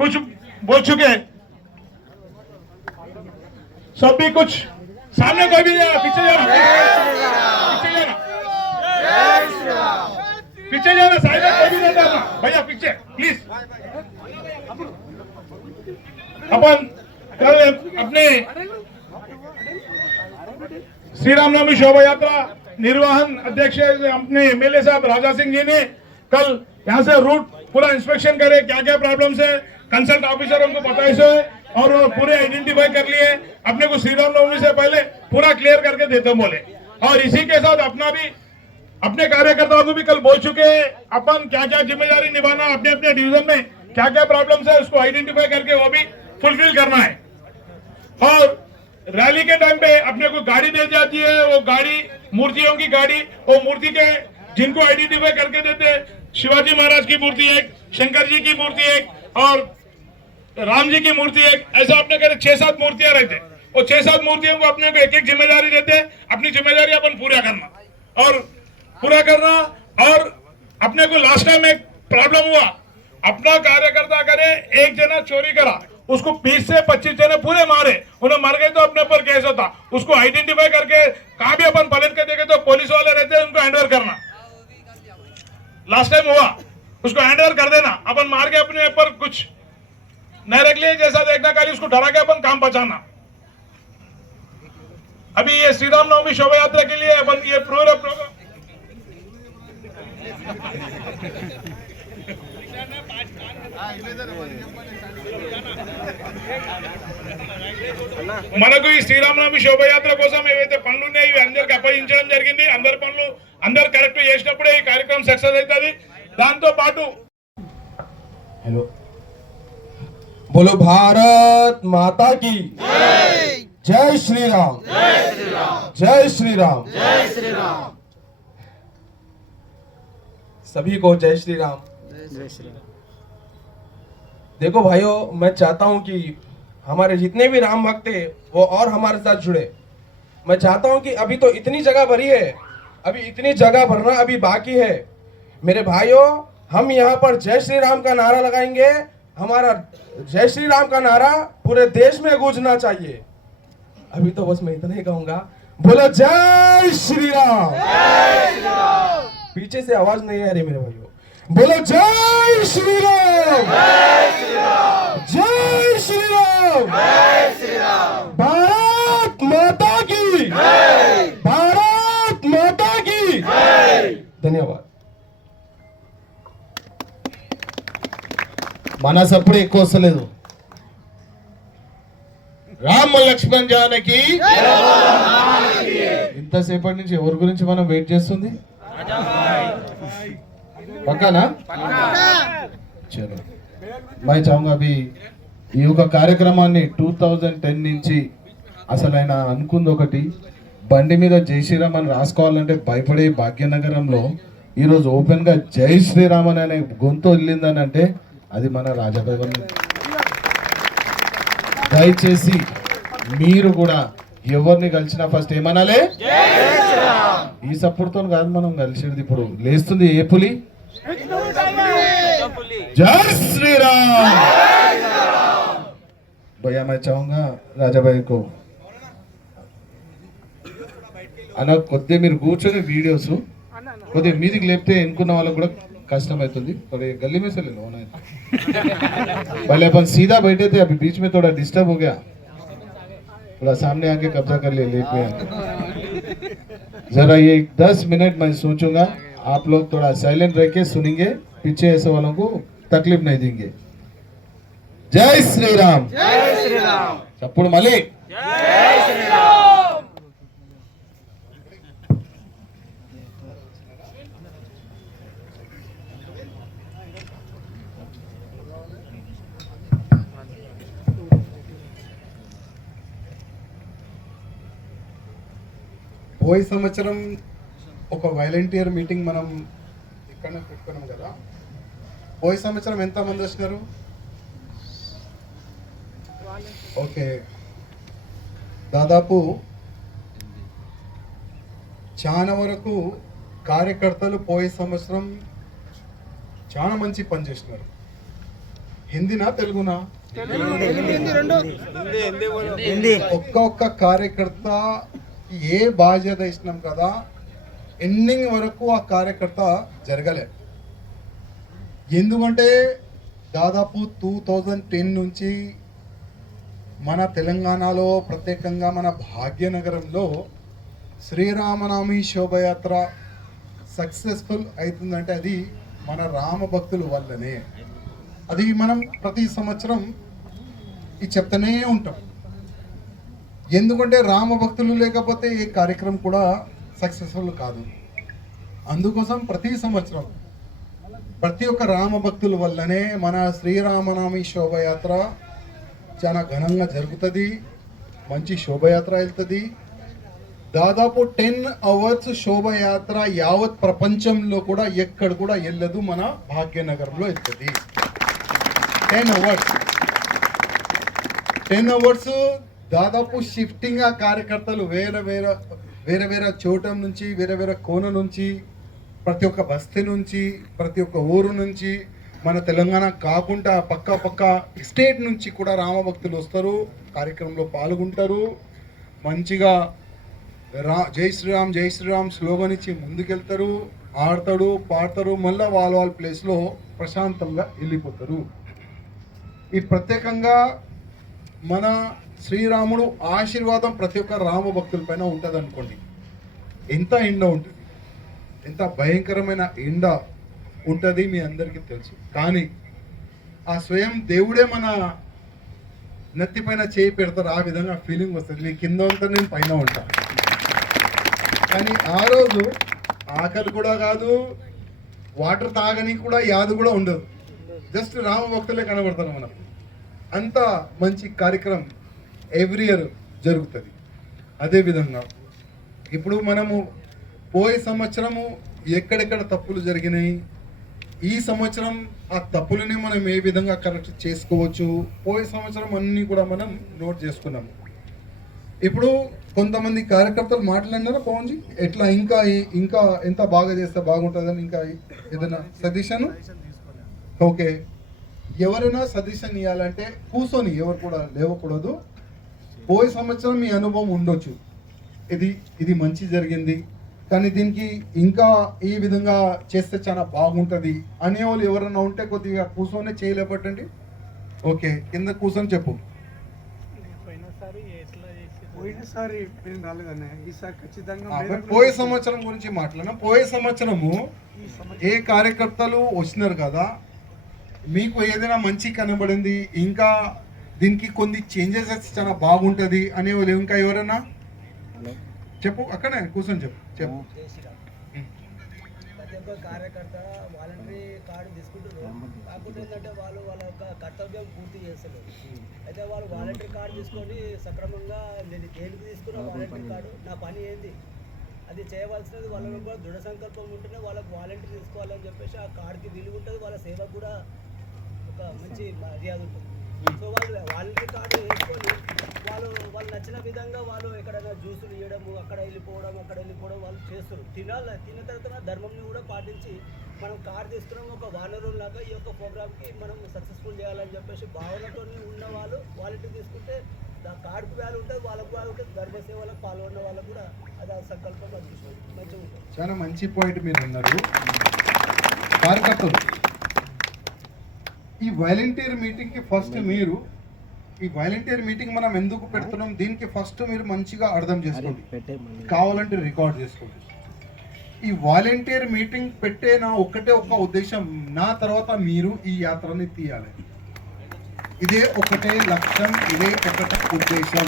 कुछ बोल चुके, सब भी कुछ सामने कोई भी नहीं, पीछे जाना, पीछे जाना, साइड में कोई भी नहीं जाना भैया, पीछे प्लीज। अपन कल अपने श्री रामनवमी शोभा यात्रा निर्वाहन अध्यक्ष अपने एमएलए साहब राजा सिंह जी ने कल यहाँ से रूट पूरा इंस्पेक्शन करे, क्या क्या प्रॉब्लम्स है, कंसल्ट ऑफिसर उनको बताए से और वो पूरे आइडेंटिफाई कर लिए। अपने को श्री रामनवमी से पहले पूरा क्लियर करके देते बोले। और इसी के साथ अपना भी अपने कार्यकर्ताओं को भी कल बोल चुके हैं, अपन क्या क्या जिम्मेदारी निभाना, अपने अपने डिवीजन में क्या क्या प्रॉब्लम्स है उसको आइडेंटिफाई करके वो भी फुलफिल करना है। और रैली के टाइम पे अपने को गाड़ी दे जाती है, वो गाड़ी मूर्तियों की गाड़ी, वो मूर्ति के जिनको आइडेंटिफाई करके देते, शिवाजी महाराज की मूर्ति एक, शंकर जी की मूर्ति एक और राम जी की मूर्ति एक, ऐसा अपने करे 6-7 मूर्तियां रहते। वो 6-7 मूर्तियों को अपने को एक एक जिम्मेदारी देते, अपनी जिम्मेदारी अपन पूरा करना और पूरा करना। और अपने को लास्ट टाइम एक प्रॉब्लम हुआ, अपना कार्यकर्ता करे एक जना चोरी करा, उसको 20 से 25 जने पूरे मारे, उन्हें मर गए तो अपने पर केस होता। उसको आइडेंटिफाई करके कहाँ भी अपन पलट के देखे तो पुलिस वाले रहते हैं, उनको हैंडओवर करना। लास्ट टाइम हुआ, उसको हैंडओवर कर देना, अपन मार के अपने पर कुछ नहीं रख लिए जैसा देखना, खाली उसको डरा के अपन काम बचाना। अभी ये श्री रामनवमी शोभा यात्रा के लिए अपन ये प्रोग्राम మనకు ఈ శ్రీరామనవమి శోభయాత్ర కోసం ఏవైతే పనులు ఉన్నాయో ఇవి అందరికి అప్పగించడం జరిగింది। అందరి పనులు అందరు కరెక్ట్ చేసినప్పుడే ఈ కార్యక్రమం సక్సెస్ అవుతుంది। దాంతో పాటు हेलो बोलो भारत माता की जय, जय श्री राम, जय श्री राम, जय श्री राम, जय श्री राम। सभी को जय श्री राम, जय श्री राम। देखो भाइयों, मैं चाहता हूं कि हमारे जितने भी राम भक्त हैं वो और हमारे साथ जुड़े। मैं चाहता हूं कि अभी तो इतनी जगह भरी है, अभी इतनी जगह भरना अभी बाकी है। मेरे भाइयों, हम यहाँ पर जय श्री राम का नारा लगाएंगे। हमारा जय श्री राम का नारा पूरे देश में गूंजना चाहिए। अभी तो बस मैं इतना ही कहूंगा, बोलो जय श्री राम, जय श्री राम। पीछे से आवाज नहीं आ रही मेरे भाइयों, बोलो जय श्री राम, जय श्री राम, जय श्री राम, जय श्री राम। भारत माता की जय, भारत माता की जय। धन्यवाद। మనసప్పుడు ఎక్కువ వస్తలేదు। రామ లక్ష్మణ్ జానకి ఇంతసేపటి నుంచి ఎవరి గురించి మనం వెయిట్ చేస్తుంది? పక్కానా? చలో मैं चाहूंगा अभी ఈ యొక్క కార్యక్రమాన్ని 2010 నుంచి అసలు ఆయన అనుకుంది ఒకటి, బండి మీద జై శ్రీరామ్ అని రాసుకోవాలంటే భయపడే భాగ్యనగరంలో ఈరోజు ఓపెన్ గా జై శ్రీరామ్ అనే గొంతు వదిలిందని అంటే అది మన రాజభవన్। దయచేసి మీరు కూడా ఎవరిని కలిసినా ఫస్ట్ ఏమనాలి? ఈ సపోర్ట్తో కాదు మనం కలిసేది। ఇప్పుడు లేస్తుంది ఏ పులి? జై శ్రీరామ్। भैया मैं चाहूंगा राजा भाई को అలా కొద్దిగా మీరు కూర్చొని వీడియోస్ కొద్దిగా మీదికి లేపితే ఎన్నుకున్న వాళ్ళకు కూడా कष्टम అవుతుంది। थोड़े गली में से ले लो ना, पहले अपन सीधा बैठे थे, अभी बीच में थोड़ा डिस्टर्ब हो गया, थोड़ा सामने आके कब्जा कर ले लेट में। जरा ये 10 मिनट मैं सोचूंगा, आप लोग थोड़ा साइलेंट रह के सुनेंगे, पीछे ऐसे वालों को तकलीफ नहीं देंगे। जय श्री राम, जय श्री राम। चप्पड़ मलिक जय श्री राम। పోయి సంవత్సరం ఒక వాలంటీర్ మీటింగ్ మనం ఇక్కడ పెట్టుకున్నాం కదా, పోయి సంవత్సరం ఎంతమంది వచ్చినారు? ఓకే, దాదాపు చాలా వరకు కార్యకర్తలు పోయి సంవత్సరం చాలా మంచి పని చేసినారు। హిందీనా తెలుగునా? ఒక్కొక్క కార్యకర్త ఏ బాధ్యత ఇచ్చినాం కదా, ఎండింగ్ వరకు ఆ కార్యకర్త జరగలే. ఎందుకంటే దాదాపు 2010 నుంచి మన తెలంగాణలో, ప్రత్యేకంగా మన భాగ్యనగరంలో శ్రీరామనవమి శోభయాత్ర సక్సెస్ఫుల్ అవుతుందంటే అది మన రామ భక్తుల వల్లనే. అది మనం ప్రతి సంవత్సరం ఇది చెప్తూనే ఉంటాం. ఎందుకంటే రామ భక్తులు లేకపోతే ఏ కార్యక్రమం కూడా సక్సెస్ఫుల్ కాదు. అందుకోసం ప్రతి సంవత్సరం ప్రతి ఒక్క రామ భక్తుల వల్లనే మన శ్రీరామనవమి శోభయాత్ర చాలా ఘనంగా జరుగుతుంది. మంచి శోభయాత్ర వెళ్తుంది. దాదాపు 10 అవర్స్ శోభయాత్ర యావత్ ప్రపంచంలో కూడా ఎక్కడ కూడా వెళ్ళదు, మన భాగ్యనగరంలో వెళ్తుంది. 10 అవర్స్ దాదాపు షిఫ్టింగ్ ఆ కార్యకర్తలు వేరే వేరే చోట నుంచి, వేరే కోన నుంచి, ప్రతి ఒక్క బస్తీ నుంచి, ప్రతి ఒక్క ఊరు నుంచి, మన తెలంగాణ కాకుండా పక్క స్టేట్ నుంచి కూడా రామభక్తులు వస్తారు, కార్యక్రమంలో పాల్గొంటారు. మంచిగా జై శ్రీరామ్ స్లోగన్ ఇచ్చి ముందుకెళ్తారు, ఆడతాడు, పాడతారు, మళ్ళీ వాళ్ళ ప్లేస్లో ప్రశాంతంగా వెళ్ళిపోతారు. ఈ ప్రత్యేకంగా మన శ్రీరాముడు ఆశీర్వాదం ప్రతి ఒక్క రామ భక్తుల పైన ఉంటుంది అనుకోండి. ఎంత ఎండ ఉంటుంది, ఎంత భయంకరమైన ఎండ ఉంటుంది మీ అందరికీ తెలుసు. కానీ ఆ స్వయం దేవుడే మన నెత్తి పైన చేయి పెడతారు, ఆ విధంగా ఫీలింగ్ వస్తుంది. నీ కింద అంతా నేను పైన ఉంటా. కానీ ఆ రోజు ఆకలి కూడా కాదు, వాటర్ తాగని కూడా యాదు కూడా ఉండదు. జస్ట్ రామ భక్తులే కనబడతారు మనం. అంత మంచి కార్యక్రమం ఎవ్రీ ఇయర్ జరుగుతుంది. అదేవిధంగా ఇప్పుడు మనము పోయే సంవత్సరము ఎక్కడెక్కడ తప్పులు జరిగినాయి, ఈ సంవత్సరం ఆ తప్పులని మనం ఏ విధంగా కరెక్ట్ చేసుకోవచ్చు, పోయే సంవత్సరం అన్నీ కూడా మనం నోట్ చేసుకున్నాము. ఇప్పుడు కొంతమంది కార్యకర్తలు మాట్లాడినారా పవన్జీ, ఎట్లా ఇంకా ఎంత బాగా చేస్తే బాగుంటుందని, ఇంకా ఏదైనా సజెషన్? ఓకే, ఎవరైనా సజెషన్ ఇవ్వాలంటే కూర్చొని ఎవరు కూడా లేవకూడదు. పోయే సంవత్సరం మీ అనుభవం ఉండొచ్చు, ఇది మంచి జరిగింది, కానీ దీనికి ఇంకా ఈ విధంగా చేస్తే చాలా బాగుంటుంది అనేవాళ్ళు ఎవరైనా ఉంటే కొద్దిగా కూర్చొని చేయలేపట్టండి. ఓకే, కింద కూర్చొని చెప్పు. పోయే సంవత్సరం గురించి మాట్లాడినా, పోయే సంవత్సరము ఏ కార్యకర్తలు వచ్చినారు కదా, మీకు ఏదైనా మంచి కనబడింది, ఇంకా దీనికి కొన్ని చేంజెస్ చాలా బాగుంటుంది అనేవాళ్ళు ఇంకా ఎవరైనా చెప్పు. అక్కడే కూర్చొని చెప్పు. ప్రతి ఒక్క కార్యకర్త వాలంటరీ కార్డు తీసుకుంటున్నారు. కాకపోతే ఏంటంటే వాళ్ళు వాళ్ళ యొక్క కర్తవ్యం పూర్తి చేస్తలేరు. అయితే వాళ్ళు వాలంటరీ కార్డు తీసుకొని సక్రమంగా నేను దేనికి తీసుకున్న వాలంటరీ కార్డు, నా పని ఏంది, అది చేయవలసినది వాళ్ళకు కూడా దృఢ సంకల్పం ఉంటేనే వాళ్ళకి వాలంటరీ తీసుకోవాలని చెప్పేసి ఆ కార్డుకి విలువ ఉంటుంది, వాళ్ళ సేవకు కూడా ఒక మంచి మర్యాద ఉంటుంది. సో వాళ్ళు వాలంటరీ కార్డు వేసుకొని వాళ్ళు నచ్చిన విధంగా వాళ్ళు ఎక్కడైనా జ్యూసులు ఇవ్వడము, అక్కడ వెళ్ళిపోవడం వాళ్ళు చేస్తారు. తిన్న తర్వాత ధర్మంని కూడా పాటించి మనం కార్డు తీసుకున్నాం ఒక వానరులాగా ఈ యొక్క ప్రోగ్రామ్కి మనం సక్సెస్ఫుల్ చేయాలని చెప్పేసి భావనతో ఉన్న వాళ్ళు వాలంటీర్ తీసుకుంటే కార్డుకు వ్యాలు ఉంటుంది, వాళ్ళకు వ్యాలు ఉంటుంది, ధర్మ సేవలకు పాల్గొన్న వాళ్ళకు కూడా అది ఆ సంకల్పం మంచిగా ఉంటుంది. చాలా మంచి పాయింట్ మీరు అన్నారు. కార్యకర్తలు ఈ వాలంటీర్ మీటింగ్కి ఫస్ట్ మీరు ఈ వాలంటీర్ మీటింగ్ మనం ఎందుకు పెడుతున్నాం, దీనికి ఫస్ట్ మీరు మంచిగా అర్థం చేసుకోండి, కావాలంటే రికార్డ్ చేసుకోండి. ఈ వాలంటీర్ మీటింగ్ పెట్టే నా ఒక్క ఉద్దేశం, నా తర్వాత మీరు ఈ యాత్రని తీయాలి. ఇదే ఒకటే లక్ష్యం, ఇదే ఒకటే ఉద్దేశం.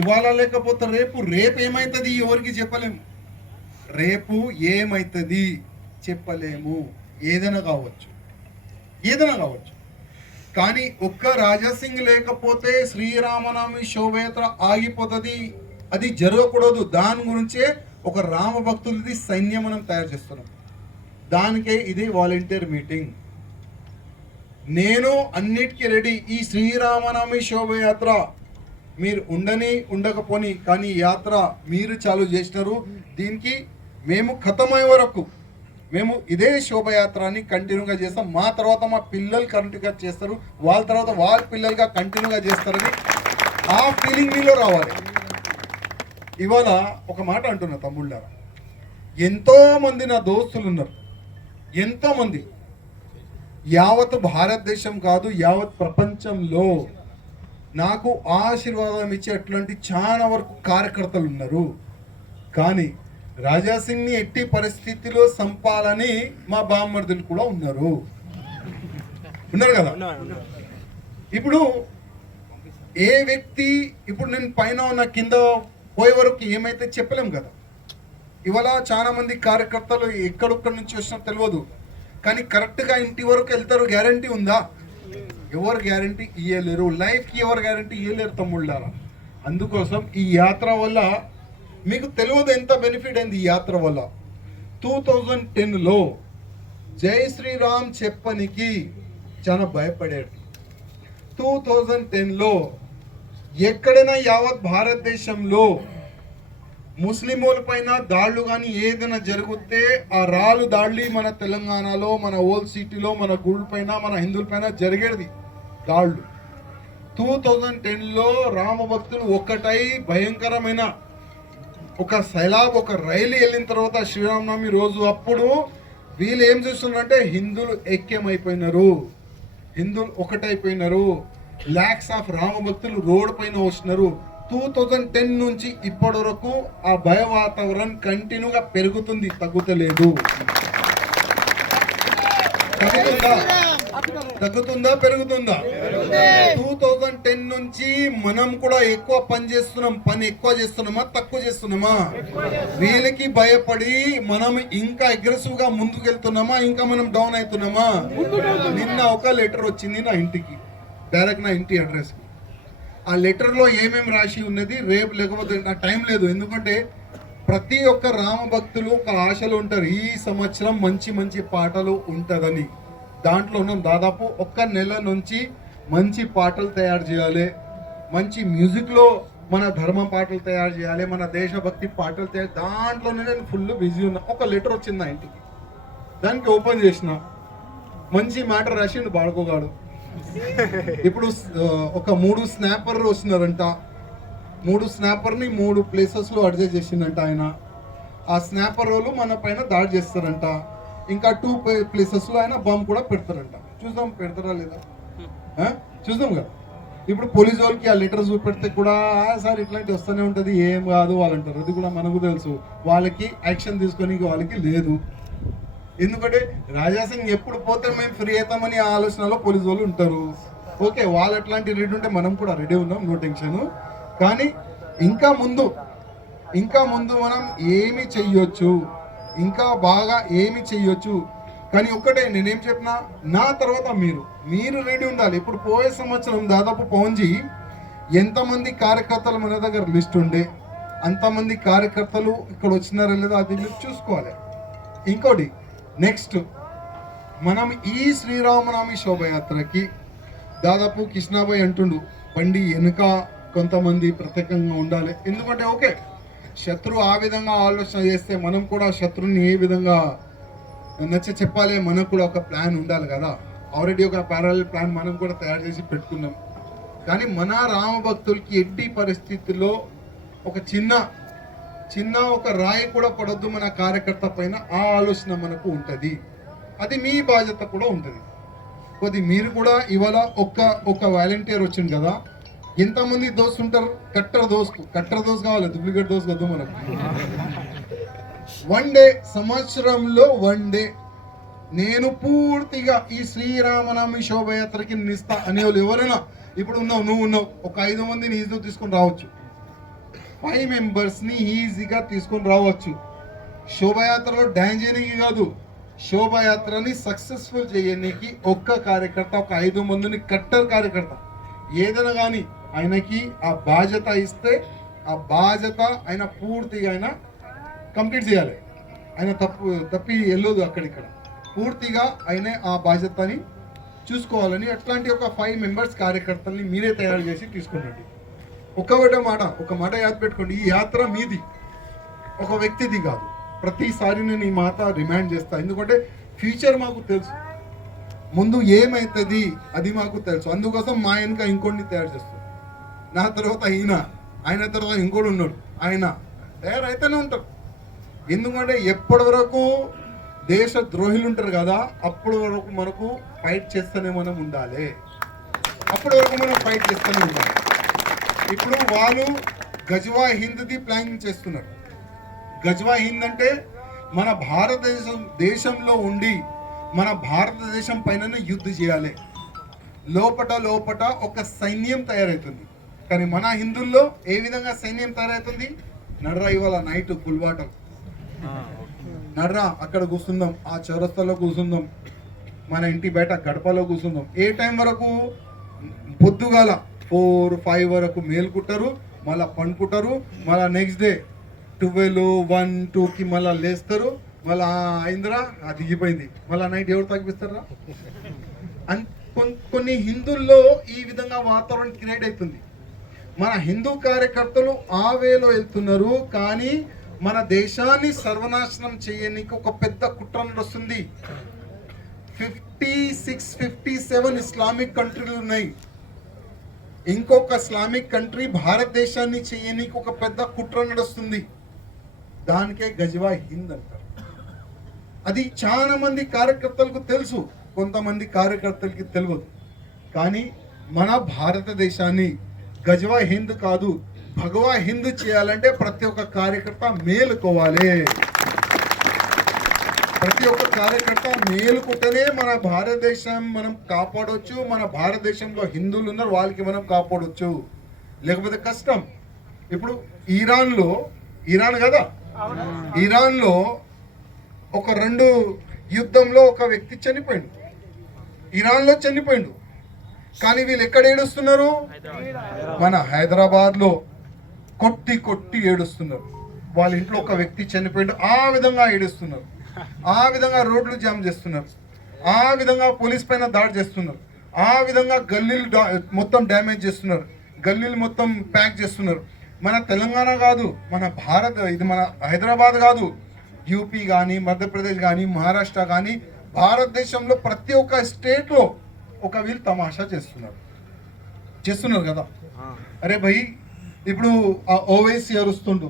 ఇవాళ లేకపోతే రేపు ఏమవుతుంది ఎవరికి చెప్పలేము, రేపు ఏమవుతుంది చెప్పలేము. ఏదైనా కావచ్చు. కానీ ఒక్క రాజాసింగ్ లేకపోతే శ్రీరామనవమి శోభయాత్ర ఆగిపోతుంది, అది జరగకూడదు. దాని గురించే ఒక రామ భక్తులది సైన్యం మనం తయారు చేస్తున్నాం. దానికే ఇది వాలంటీర్ మీటింగ్. నేను అన్నిటికీ రెడీ. ఈ శ్రీరామనవమి శోభయాత్ర మీరు ఉండకపోని, కానీ యాత్ర మీరు చాలు చేసినారు. దీనికి మేము ఖతమయ్యే వరకు మేము ఇదే శోభయాత్రని కంటిన్యూగా చేస్తాం. మా తర్వాత మా పిల్లలు కంటిన్యూగా చేస్తారు, వాళ్ళ తర్వాత వాళ్ళ పిల్లలుగా కంటిన్యూగా చేస్తారని ఆ ఫీలింగ్ మీలో రావాలి. ఇవాళ ఒక మాట అంటున్నా తమ్ముళ్ళారా, ఎంతోమంది నా దోస్తులు ఉన్నారు, ఎంతోమంది యావత్ భారతదేశం కాదు యావత్ ప్రపంచంలో నాకు ఆశీర్వాదం ఇచ్చే అట్లాంటి చాలా వరకు కార్యకర్తలు ఉన్నారు. కానీ రాజాసింగ్ని ఎట్టి పరిస్థితిలో సంపాలని మా బామ్మర్దులు కూడా ఉన్నారు కదా. ఇప్పుడు ఏ వ్యక్తి ఇప్పుడు నేను పైన ఉన్న కింద పోయే వరకు ఏమైతే చెప్పలేం కదా. ఇవాళ చాలా మంది కార్యకర్తలు ఎక్కడొక్కడి నుంచి వచ్చినా తెలియదు, కానీ కరెక్ట్గా ఇంటి వరకు వెళ్తారు. గ్యారంటీ ఉందా? ఎవరు గ్యారంటీ ఇయ్యలేరు. లైఫ్కి ఎవరు గ్యారంటీ ఇయ్యలేరు తమ్ముళ్ళారా. అందుకోసం ఈ యాత్ర వల్ల మీకు తెలియదు ఎంత బెనిఫిట్ అయింది ఈ యాత్ర వల్ల. 2010లో జై శ్రీరామ్ చెప్పనికి చాలా భయపడాడు. 2010లో ఎక్కడైనా యావత్ భారతదేశంలో ముస్లింల పైన దాడులు కానీ ఏదైనా జరిగితే ఆ రాళ్ళు దాడి మన తెలంగాణలో, మన ఓల్డ్ సిటీలో, మన గుళ్ళ పైన, మన హిందువుల పైన జరిగేది దాడులు. 2010లో రామభక్తులు ఒక్కటై భయంకరమైన ఒక సైలాబ్, ఒక రైలు వెళ్ళిన తర్వాత శ్రీరామనవమి రోజు అప్పుడు వీళ్ళు ఏం చేస్తున్నారంటే హిందువులు ఐక్యమైపోయినారు, హిందువులు ఒకటైపోయినారు. లాక్స్ ఆఫ్ రామభక్తులు రోడ్ పైన వస్తున్నారు. 2010 నుంచి ఇప్పటి వరకు ఆ భయ వాతావరణం కంటిన్యూగా పెరుగుతుంది, తగ్గుతలేదు. తగ్గుతుందా పెరుగుతుందా? 2010 నుంచి మనం కూడా ఎక్కువ పని చేస్తున్నాం. పని ఎక్కువ చేస్తున్నామా తక్కువ చేస్తున్నామా? వీళ్ళకి భయపడి మనం ఇంకా అగ్రెసివ్ గా ముందుకు వెళ్తున్నామా, ఇంకా మనం డౌన్ అవుతున్నామా? నిన్న ఒక లెటర్ వచ్చింది నా ఇంటికి, డైరెక్ట్ నా ఇంటి అడ్రస్ కి. ఆ లెటర్లో ఏమేమి రాసి ఉన్నది రేపు, లేకపోతే నాకు టైం లేదు. ఎందుకంటే ప్రతి ఒక్క రామ భక్తులు ఒక ఆశలు ఉంటారు, ఈ సంవత్సరం మంచి మంచి పాటలు ఉంటుందని. దాంట్లో ఉన్నాం. దాదాపు 1 నెల నుంచి మంచి పాటలు తయారు చేయాలి, మంచి మ్యూజిక్లో మన ధర్మ పాటలు తయారు చేయాలి, మన దేశభక్తి పాటలు తయారు. దాంట్లోనే నేను ఫుల్ బిజీ ఉన్నా. ఒక లెటర్ వచ్చింది నా ఇంటికి, దానికి ఓపెన్ చేసిన మంచి మ్యాటర్ రాసిండు బాడుకోగాడు. ఇప్పుడు ఒక 3 స్నాపర్ వస్తున్నారంట. 3 స్నాపర్ని 3 ప్లేసెస్లో అడ్జస్ట్ చేసిందంట ఆయన. ఆ స్నాపర్ వాళ్ళు మన పైన దాడి చేస్తారంట. ఇంకా 2 ప్లేసెస్లో ఆయన బాంబు కూడా పెడతారంట. చూద్దాం పెడతారా లేదా, చూద్దాం కదా. ఇప్పుడు పోలీసు వాళ్ళకి ఆ లెటర్ చూపెడితే కూడా సార్ ఇట్లాంటి వస్తూనే ఉంటుంది, ఏం కాదు వాళ్ళు అంటారు. అది కూడా మనకు తెలుసు. వాళ్ళకి యాక్షన్ తీసుకొని వాళ్ళకి లేదు. ఎందుకంటే రాజాసింగ్ ఎప్పుడు పోతే మేము ఫ్రీ అవుతామని ఆలోచనలో పోలీసు వాళ్ళు ఉంటారు. ఓకే, వాళ్ళు అట్లాంటి రెడీ ఉంటే మనం కూడా రెడీ ఉన్నాం, నో టెన్షన్. కానీ ఇంకా ముందు మనం ఏమి చెయ్యొచ్చు, ఇంకా బాగా ఏమి చెయ్యొచ్చు. కానీ ఒక్కటే నేనేం చెప్పినా, నా తర్వాత మీరు రెడీ ఉండాలి. ఇప్పుడు పోయే సంవత్సరం దాదాపు పవన్జీ ఎంతమంది కార్యకర్తలు మన దగ్గర లిస్ట్ ఉండే అంతమంది కార్యకర్తలు ఇక్కడ వచ్చినారో లేదో అది మీరు చూసుకోవాలి. ఇంకోటి నెక్స్ట్, మనం ఈ శ్రీరామనవమి శోభయాత్రకి దాదాపు కృష్ణాబాయ్ అంటుండు బండి వెనుక కొంతమంది ప్రత్యేకంగా ఉండాలి. ఎందుకంటే ఓకే, శత్రువు ఆ విధంగా ఆలోచన చేస్తే మనం కూడా శత్రువుని ఏ విధంగా చెప్పాలి, మనకు కూడా ఒక ప్లాన్ ఉండాలి కదా. ఆల్రెడీ ఒక ప్యారలల్ ప్లాన్ మనం కూడా తయారు చేసి పెట్టుకున్నాం. కానీ మన రామభక్తులకి ఎట్టి పరిస్థితుల్లో ఒక చిన్న ఒక రాయి కూడా పడొద్దు మన కార్యకర్త పైన, ఆ ఆలోచన మనకు ఉంటుంది. అది మీ బాధ్యత కూడా ఉంటుంది. కొద్ది మీరు కూడా ఇవాళ ఒక వాలంటీర్ వచ్చింది కదా, ఎంతమంది దోస్తు ఉంటారు? కట్టర్ దోస్తు కావాలి, డూప్లికేట్ దోస్తు వద్దు మనకు. 1 డే, సంవత్సరంలో 1 డే నేను పూర్తిగా ఈ శ్రీరామనవమి శోభయాత్రకి నిస్తా అనేవాళ్ళు ఎవరైనా ఇప్పుడు నువ్వు ఉన్నావు, ఒక 5 మందిని ఈజీగా తీసుకొని రావచ్చు, 5 మెంబర్స్ని ఈజీగా తీసుకొని రావచ్చు. శోభయాత్రలో డ్యాన్స్ చేయడానికి కాదు, శోభయాత్రని సక్సెస్ఫుల్ చేయడానికి ఒక్క కార్యకర్త, ఒక 5 మందిని కట్టర్ కార్యకర్త ఏదైనా కానీ ఆయనకి ఆ బాధ్యత ఇస్తే ఆ బాధ్యత ఆయన పూర్తిగా ఆయన కంప్లీట్ చేయాలి. ఆయన తప్పి వెళ్ళదు అక్కడిక్కడ, పూర్తిగా ఆయనే ఆ బాధ్యతని చూసుకోవాలని. అట్లాంటి ఒక 5 మెంబర్స్ కార్యకర్తల్ని మీరే తయారు చేసి తీసుకురండి. ఒక మాట యాద పెట్టుకోండి, ఈ యాత్ర మీది, ఒక వ్యక్తిది కాదు. ప్రతిసారి నేను ఈ మాట రిమైండ్ చేస్తాను, ఎందుకంటే ఫ్యూచర్ మాకు తెలుసు, ముందు ఏమవుతుంది అది మాకు తెలుసు. అందుకోసం మా వెనుక ఇంకోటిని తయారు చేస్తాం. నా తర్వాత ఆయన తర్వాత ఇంకోటి ఉన్నాడు, ఆయన తయారైతేనే ఉంటారు. ఎందుకంటే ఎప్పటి వరకు దేశ ద్రోహులు ఉంటారు కదా, అప్పటి వరకు మనకు ఫైట్ చేస్తూనే మనం ఉండాలి. అప్పటి వరకు మనం ఫైట్ చేస్తూనే ఉండాలి. ఇప్పుడు వాళ్ళు గజ్వా హింద్ది ప్లానింగ్ చేస్తున్నారు. గజ్వా హింద్ అంటే మన దేశంలో ఉండి మన భారతదేశం పైన యుద్ధం చేయాలి. లోపట ఒక సైన్యం తయారవుతుంది. కానీ మన హిందువుల్లో ఏ విధంగా సైన్యం తయారవుతుంది? నడ్రా ఇవాళ నైట్ గుల్వాటం, నడ్రా అక్కడ కూర్చుందాం, ఆ చౌరస్తాలో కూర్చుందాం, మన ఇంటి బయట గడపలో కూర్చుందాం. ఏ టైం వరకు? పొద్దుగాల 4-5 వరకు మేలుకుంటారు, మళ్ళీ పండుకుంటారు, మళ్ళీ నెక్స్ట్ డే 12, 1, 2కి మళ్ళీ లేస్తారు, మళ్ళీ అయిందిరా అది దిగిపోయింది, మళ్ళీ నైట్ ఎవరు తగ్గిస్తారా? కొన్ని హిందువుల్లో ఈ విధంగా వాతావరణం క్రియేట్ అవుతుంది. మన హిందూ కార్యకర్తలు ఆ వేలో వెళ్తున్నారు, కానీ మన దేశాన్ని సర్వనాశనం చేయడానికి ఒక పెద్ద కుట్ర నడుస్తుంది. 57 ఇస్లామిక్ కంట్రీలు ఉన్నాయి. ఇంకొక ఇస్లామిక్ కంట్రీ భారతదేశాన్ని చేయడానికి ఒక పెద్ద కుట్ర నడుస్తుంది. దానికే గజ్వా హింద్ అంటారు. అది చాలా మంది కార్యకర్తలకు తెలుసు, కొంతమంది కార్యకర్తలకి తెలియదు. కానీ మన భారతదేశాన్ని గజ్వా హింద్ కాదు, భగవా హింద్ చేయాలంటే ప్రతి ఒక్క కార్యకర్త మేలుకోవాలి. ప్రతి ఒక్క కార్యకర్త మేలుకుంటేనే మన భారతదేశం మనం కాపాడవచ్చు. మన భారతదేశంలో హిందువులు ఉన్నారు, వాళ్ళకి మనం కాపాడవచ్చు, లేకపోతే కష్టం. ఇప్పుడు ఇరాన్ కదా, ఇరాన్లో ఒక 2 యుద్ధంలో ఒక వ్యక్తి చనిపోయిండు, ఇరాన్లో చనిపోయిండు. కానీ వీళ్ళు ఎక్కడ ఏడుస్తున్నారు? మన హైదరాబాద్లో కొట్టి ఏడుస్తున్నారు. వాళ్ళ ఇంట్లో ఒక వ్యక్తి చనిపోయిండు, ఆ విధంగా ఏడుస్తున్నారు. ఆ విధంగా రోడ్లు జామ్ చేస్తున్నారు, ఆ విధంగా పోలీస్ పైన దాడి చేస్తున్నారు, ఆ విధంగా గల్లీలు మొత్తం డ్యామేజ్ చేస్తున్నారు, గల్లీలు మొత్తం ప్యాక్ చేస్తున్నారు. మన తెలంగాణ కాదు, ఇది మన హైదరాబాద్ కాదు, యూపీ కానీ, మధ్యప్రదేశ్ కానీ, మహారాష్ట్ర కానీ, భారతదేశంలో ప్రతి ఒక్క స్టేట్లో ఒక వీళ్ళు తమాషా చేస్తున్నారు కదా. అరే భయ్, ఇప్పుడు ఆ ఓవైసీ అరుస్తుండు,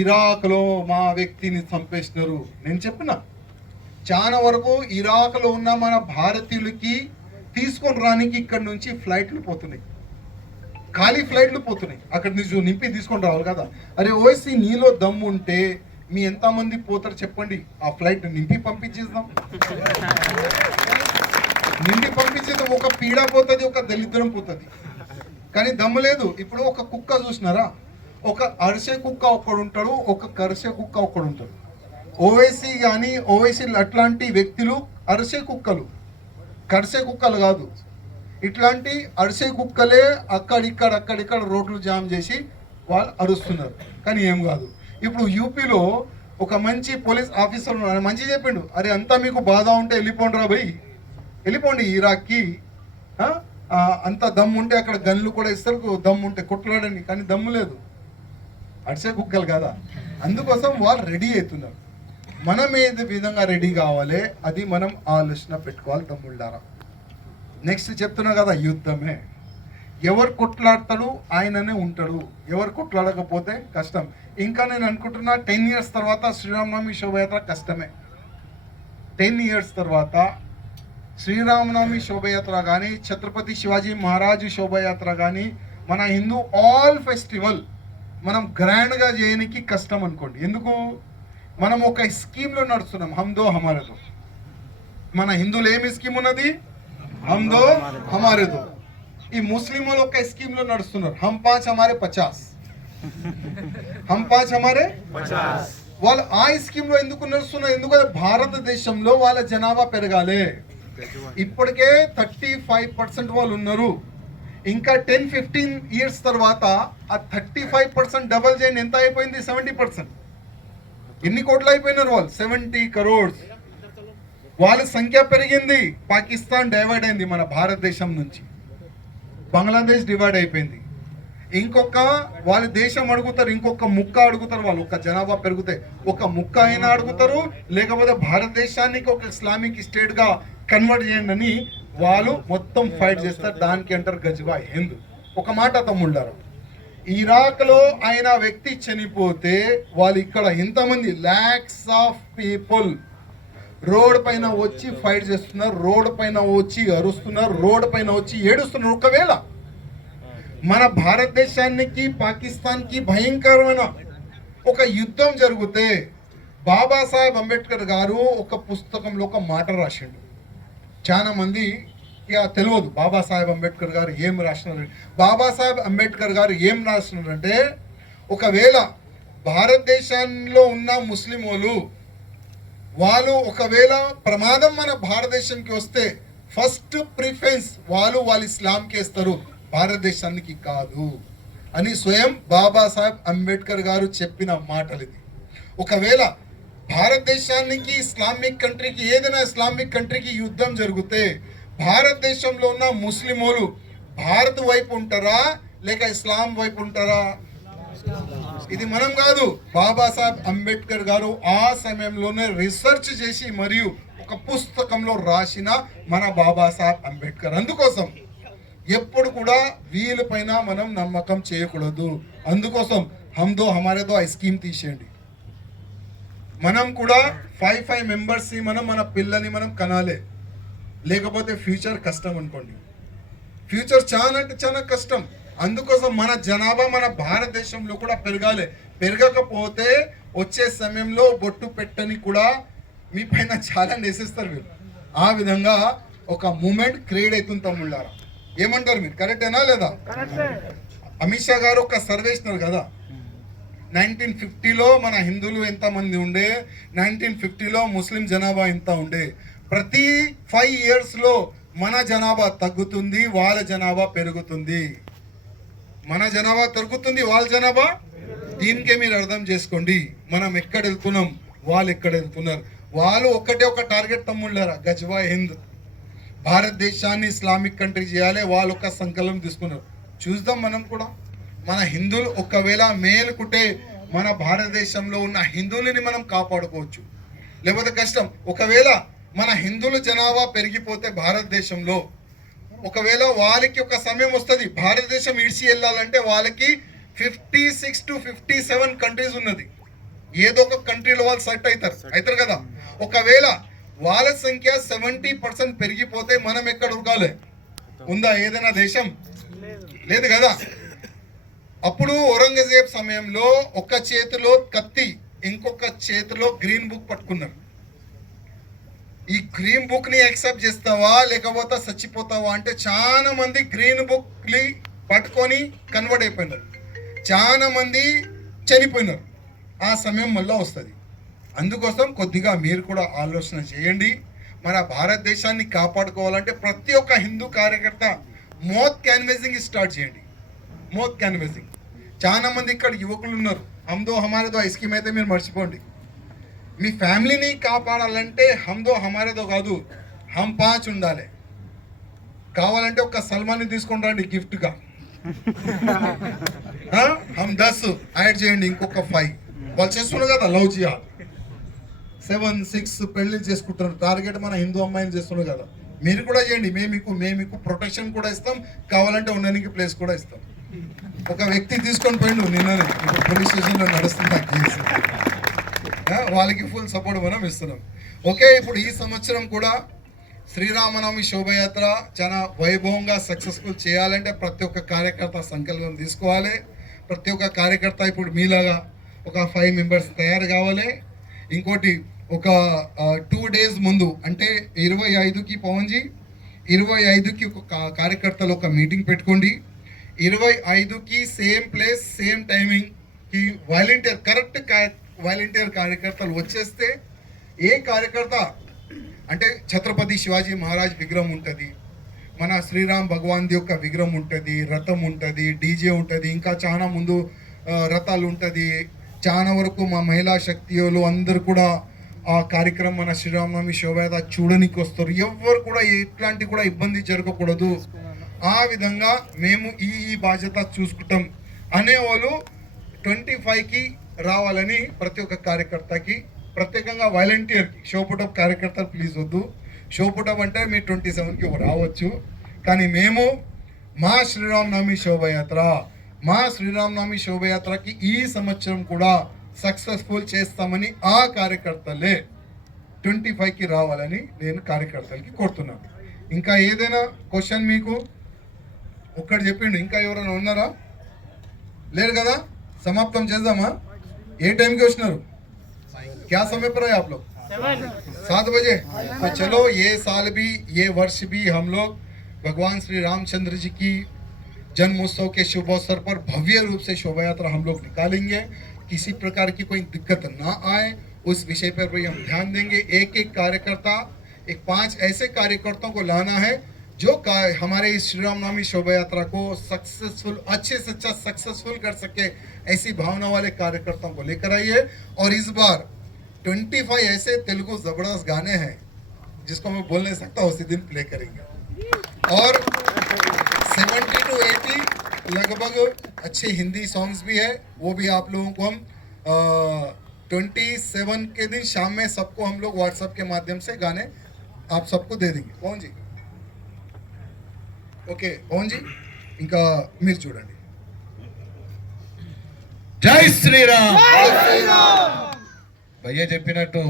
ఇరాక్లో మా వ్యక్తిని చంపేసినారు. నేను చెప్పిన చాలా వరకు ఇరాక్లో ఉన్న మన భారతీయులకి తీసుకొని రానికి ఇక్కడ నుంచి ఫ్లైట్లు పోతున్నాయి, ఖాళీ ఫ్లైట్లు పోతున్నాయి. అక్కడ నుంచి నింపి తీసుకొని రావాలి కదా. అరే ఓవైసీ, నీలో దమ్ము ఉంటే మీ ఎంతమంది పోతారు చెప్పండి, ఆ ఫ్లైట్ నింపి పంపించేద్దాం. ఒక పీడ పోతుంది, ఒక దళిద్రం పోతుంది. కానీ దమ్ము లేదు. ఇప్పుడు ఒక కుక్క చూసినారా, ఒక అరిసే కుక్క ఒక్కడు ఉంటాడు, ఒక కరిసే కుక్క ఒక్కడు ఉంటాడు. ఓవైసీ కానీ ఓవైసీ అట్లాంటి వ్యక్తులు అరిసే కుక్కలు, కరిసే కుక్కలు కాదు. ఇట్లాంటి అరిసే కుక్కలే అక్కడిక్కడ రోడ్లు జామ్ చేసి వాళ్ళు అరుస్తున్నారు, కానీ ఏం కాదు. ఇప్పుడు యూపీలో ఒక మంచి పోలీస్ ఆఫీసర్ ఉన్నాడు, మంచి చెప్పిండు, అరే అంతా మీకు బాధ ఉంటే వెళ్ళిపోండి రా భయ్, వెళ్ళిపోండి ఇరాక్కి. అంత దమ్ము ఉంటే అక్కడ గన్లు కూడా ఇస్తారు, దమ్ము ఉంటే కొట్లాడండి. కానీ దమ్ము లేదు, అడిసే కుక్కలు కదా. అందుకోసం వాళ్ళు రెడీ అవుతున్నారు. మనం ఏది విధంగా రెడీ కావాలి అది మనం ఆలోచన పెట్టుకోవాలి తమ్ముళ్ళారా. నెక్స్ట్ చెప్తున్నా కదా, యుద్ధమే. ఎవరు కొట్లాడతాడు ఆయననే ఉంటాడు, ఎవరు కొట్లాడకపోతే కష్టం. ఇంకా నేను అనుకుంటున్నా 10 years తర్వాత శ్రీరామనవమి శోభయాత్ర కష్టమే. 10 years తర్వాత శ్రీరామనవమి శోభయాత్ర కానీ, ఛత్రపతి శివాజీ మహారాజు శోభయాత్ర కానీ, మన హిందూ ఆల్ ఫెస్టివల్ మనం గ్రాండ్గా చేయడానికి కష్టం అనుకోండి. ఎందుకు? మనం ఒక స్కీమ్లో నడుస్తున్నాం, హమ్దో హమారేదో. మన హిందువులు ఏమి స్కీమ్ ఉన్నది? హమ్దో హమారేదో. ఈ ముస్లింలు ఒక స్కీమ్లో నడుస్తున్నారు, హమ్ 5 హమారే 50. హమ్ 5 హమారే 50. వాళ్ళు ఆ స్కీమ్లో ఎందుకు నడుస్తున్నారు? ఎందుకంటే భారతదేశంలో వాళ్ళ జనాభా పెరగాలి. ఇప్పటికే 35% వాళ్ళు ఉన్నారు. ఇంకా 10-15 years తర్వాత ఆ 35% డబల్ చేయండి, ఎంత అయిపోయింది? 70%. ఎన్ని కోట్లు అయిపోయినారు వాళ్ళు? 70 crores. వాళ్ళ సంఖ్య పెరిగింది. పాకిస్తాన్ డైవర్ట్ అయింది మన భారతదేశం నుంచి, బంగ్లాదేశ్ డివైడ్ అయిపోయింది. ఇంకొక వాళ్ళ దేశం అడుగుతారు, ఇంకొక ముక్క అడుగుతారు. వాళ్ళు ఒక జనాభా పెరిగితే ఒక ముక్క అయినా అడుగుతారు, లేకపోతే భారతదేశానికి ఒక ఇస్లామిక్ స్టేట్ గా కన్వర్ట్ చేయండి అని వాళ్ళు మొత్తం ఫైట్ చేస్తారు. దానికి అంటారు గజ్వా హింద్. ఒక మాట తమ్ముళ్ళారు, ఇరాక్ లో ఆయన వ్యక్తి చనిపోతే వాళ్ళు ఇక్కడ ఎంతమంది లాక్స్ ఆఫ్ పీపుల్ రోడ్ పైన వచ్చి ఫైట్ చేస్తున్నారు, రోడ్ పైన వచ్చి అరుస్తున్నారు, రోడ్ పైన వచ్చి ఏడుస్తున్నారు. ఒకవేళ మన భారతదేశానికి పాకిస్తాన్కి భయంకరమైన ఒక యుద్ధం జరిగితే బాబాసాహెబ్ అంబేద్కర్ గారు ఒక పుస్తకంలో ఒక మాట రాసిండు. చాలా మంది ఇక తెలియదు బాబాసాహెబ్ అంబేద్కర్ గారు ఏం రాసినారు. బాబాసాహెబ్ అంబేద్కర్ గారు ఏం రాసినారంటే, ఒకవేళ భారతదేశంలో ఉన్న ముస్లిం వాళ్ళు ఒకవేళ ప్రమాదం మన భారతదేశానికి వస్తే ఫస్ట్ ప్రిఫరెన్స్ వాళ్ళు ఇస్లాంకి ఇస్తారు, భారతదేశానికి కాదు అని స్వయం బాబాసాహెబ్ అంబేద్కర్ గారు చెప్పిన మాటలు ఇది. ఒకవేళ భారతదేశానికి ఇస్లామిక్ కంట్రీకి ఏదైనా ఇస్లామిక్ కంట్రీకి యుద్ధం జరిగితే భారతదేశంలో ఉన్న ముస్లింలు భారత్ వైపు ఉంటారా లేక ఇస్లాం వైపు ఉంటారా? ఇది మనం కాదు, బాబాసాహెబ్ అంబేద్కర్ గారు ఆ సమయంలోనే రీసెర్చ్ చేసి మరియు ఒక పుస్తకంలో రాసిన మన బాబాసాహెబ్ అంబేద్కర్. అందుకోసం ఎప్పుడు కూడా వీళ్ళపైన మనం నమ్మకం చేయకూడదు. అందుకోసం హమ్దో హమారేదో ఆ స్కీమ్ తీసేయండి. మనం కూడా 5 మెంబర్స్ మనం మన పిల్లని మనం కనాలి, లేకపోతే ఫ్యూచర్ కష్టం అనుకోండి. ఫ్యూచర్ చాలా అంటే చాలా కష్టం. అందుకోసం మన జనాభా మన భారతదేశంలో కూడా పెరగాలి. పెరగకపోతే వచ్చే సమయంలో బొట్టు పెట్టని కూడా మీ పైన చాలా నేసిస్తారు వీళ్ళు. ఆ విధంగా ఒక మూమెంట్ క్రియేట్ అవుతుంది తమ్ముళ్ళారా. ఏమంటారు మీరు? కరెక్టేనా లేదా? అమిత్ షా గారు ఒక సర్వే ఇస్తున్నారు కదా, 1950లో మన హిందువులు ఎంతమంది ఉండే, 1950లో ముస్లిం జనాభా ఎంత ఉండే. ప్రతి 5 yearsలో మన జనాభా తగ్గుతుంది, వాళ్ళ జనాభా పెరుగుతుంది. మన జనాభా తగ్గుతుంది, వాళ్ళ జనాభా. దీనికే మీరు అర్థం చేసుకోండి మనం ఎక్కడ వెళ్తున్నాం, వాళ్ళు ఎక్కడ వెళ్తున్నారు. వాళ్ళు ఒకటే ఒక టార్గెట్ తమ్ముళ్ళారా, గజ్వా హింద్, భారతదేశాన్ని ఇస్లామిక్ కంట్రీ చేయాలి. వాళ్ళు ఒక సంకల్పం తీసుకున్నారు. చూద్దాం మనం కూడా మన హిందువులు ఒకవేళ మేలుకుంటే మన భారతదేశంలో ఉన్న హిందువులని మనం కాపాడుకోవచ్చు, లేకపోతే కష్టం. ఒకవేళ మన హిందువుల జనాభా పెరిగిపోతే భారతదేశంలో ఒకవేళ వాళ్ళకి ఒక సమయం వస్తుంది భారతదేశం ఇడిచి వెళ్ళాలంటే వాళ్ళకి 56 to 57 కంట్రీస్ ఉన్నది. ఏదో ఒక కంట్రీలో వాళ్ళు సెట్ అవుతారు కదా. ఒకవేళ వాళ్ళ సంఖ్య 70% పెరిగిపోతే మనం ఎక్కడ ఉరకాలి? ఉందా ఏదైనా దేశం? లేదు కదా. అప్పుడు ఔరంగజేబ్ సమయంలో ఒక చేతిలో కత్తి, ఇంకొక చేతిలో గ్రీన్ బుక్ పట్టుకున్నారు. ఈ గ్రీన్ బుక్ ని యాక్సెప్ట్ చేస్తావా లేకపోతే చచ్చిపోతావా అంటే చాలా మంది గ్రీన్ బుక్ ని పట్టుకొని కన్వర్ట్ అయిపోయినారు, చాలా మంది చనిపోయినారు. ఆ సమయం మళ్ళీ వస్తుంది. అందుకోసం కొద్దిగా మీరు కూడా ఆలోచన చేయండి. మన భారతదేశాన్ని కాపాడుకోవాలంటే ప్రతి ఒక్క హిందూ కార్యకర్త మౌత్ క్యాన్వేసింగ్ స్టార్ట్ చేయండి. మౌత్ క్యాన్వేసింగ్. చాలా మంది ఇక్కడ యువకులు ఉన్నారు. హమ్దో హమారేదో ఆ స్కీమ్ అయితే మీరు మర్చిపోండి. మీ ఫ్యామిలీని కాపాడాలంటే హమ్దో హమారేదో కాదు, హమ్ 5 ఉండాలి. కావాలంటే ఒక సల్మాన్ని తీసుకొని రండి గిఫ్ట్గా. హమ్ 10 యాడ్ చేయండి, ఇంకొక 5. వాళ్ళు చేస్తున్నారు కదా లవ్ జిహాద్, 7, 6 పెళ్లి చేసుకుంటారు. టార్గెట్ మన హిందూ అమ్మాయిని చేస్తున్నారు కదా. మీరు కూడా చేయండి. మేము ప్రొటెక్షన్ కూడా ఇస్తాం, కావాలంటే ఉండడానికి ప్లేస్ కూడా ఇస్తాం. ఒక వ్యక్తి తీసుకొని పోయిండు నిన్ననే, ఇప్పుడు పోలీస్ స్టేషన్లో నడుస్తుంది ఆ కేసు. వాళ్ళకి ఫుల్ సపోర్ట్ మనం ఇస్తున్నాం. ఓకే, ఇప్పుడు ఈ సంవత్సరం కూడా శ్రీరామనవమి శోభయాత్ర చాలా వైభవంగా సక్సెస్ఫుల్ చేయాలంటే ప్రతి ఒక్క కార్యకర్త సంకల్పం తీసుకోవాలి. ప్రతి ఒక్క కార్యకర్త ఇప్పుడు మీలాగా ఒక 5 మెంబర్స్ తయారు కావాలి. ఇంకోటి ఒక 2 days ముందు అంటే 25కి పవన్జీ, 25కి ఒక కార్యకర్తలు ఒక మీటింగ్ పెట్టుకోండి. 25కి సేమ్ ప్లేస్ సేమ్ టైమింగ్కి వాలంటీర్ కరెక్ట్ వాలంటీర్ కార్యకర్తలు వచ్చేస్తే ఏ కార్యకర్త అంటే ఛత్రపతి శివాజీ మహారాజ్ విగ్రహం ఉంటుంది, మన శ్రీరామ్ భగవాన్ది యొక్క విగ్రహం ఉంటుంది, రథం ఉంటుంది, డీజే ఉంటుంది, ఇంకా చాలా ముందు రథాలు ఉంటుంది. చాలా వరకు మా మహిళా శక్తిలు అందరూ కూడా ఆ కార్యక్రమం మన శ్రీరామనవమి శోభయాత్ర చూడడానికి వస్తారు. ఎవరు కూడా ఎట్లాంటి కూడా ఇబ్బంది జరగకూడదు. ఆ విధంగా మేము ఈ బాధ్యత చూసుకుంటాం. అనేవాళ్ళు 25కి రావాలని ప్రతి ఒక్క కార్యకర్తకి, ప్రత్యేకంగా వాలంటీర్కి, షో పుటప్ కార్యకర్తలు ప్లీజ్ వద్దు. షో పుటప్ అంటే మీరు 27కి రావచ్చు, కానీ మేము మా శ్రీరామనవమి శోభయాత్రకి ఈ సంవత్సరం కూడా సక్సెస్ఫుల్ చేస్తామని ఆ కార్యకర్తలే 25కి రావాలని నేను కార్యకర్తలకి కోరుతున్నాను. ఇంకా ఏదైనా క్వశ్చన్ మీకు ఒక్కటి చెప్పిండు, ఇంకా ఎవరైనా ఉన్నారా? లేరు కదా, సమాప్తం చేద్దామా? ఏ టైంకి వచ్చినారు? क्या समय पर है आप लोग? 7 बजे। तो चलो ये साल भी, ये वर्ष भी हम लोग भगवान श्री रामचंद्र जी की जन्मोत्सव के शुभ अवसर पर भव्य रूप से शोभा यात्रा हम लोग निकालेंगे। किसी प्रकार की कोई दिक्कत ना आए उस विषय पर भी हम ध्यान देंगे। एक एक कार्यकर्ता, एक 5 ऐसे कार्यकर्ताओं को लाना है जो हमारे इस श्री रामनवमी शोभा यात्रा को सक्सेसफुल, अच्छे से अच्छा सक्सेसफुल कर सके, ऐसी भावना वाले कार्यकर्ताओं को लेकर आइए। और इस बार 25 ऐसे तेलुगु जबरदस्त गाने हैं जिसको मैं बोल नहीं सकता, उसी दिन प्ले करेंगे। और 70 to 80 लगभग अच्छे हिंदी सॉन्ग्स भी है, वो भी आप लोगों को हम 27 के दिन शाम में सबको हम लोग व्हाट्सएप के माध्यम से गाने आप सबको दे देंगे। कौन जी? ఓకే పవన్ జీ, ఇంకా మీరు చూడండి. జై శ్రీరామ్. భయ్య చెప్పినట్టు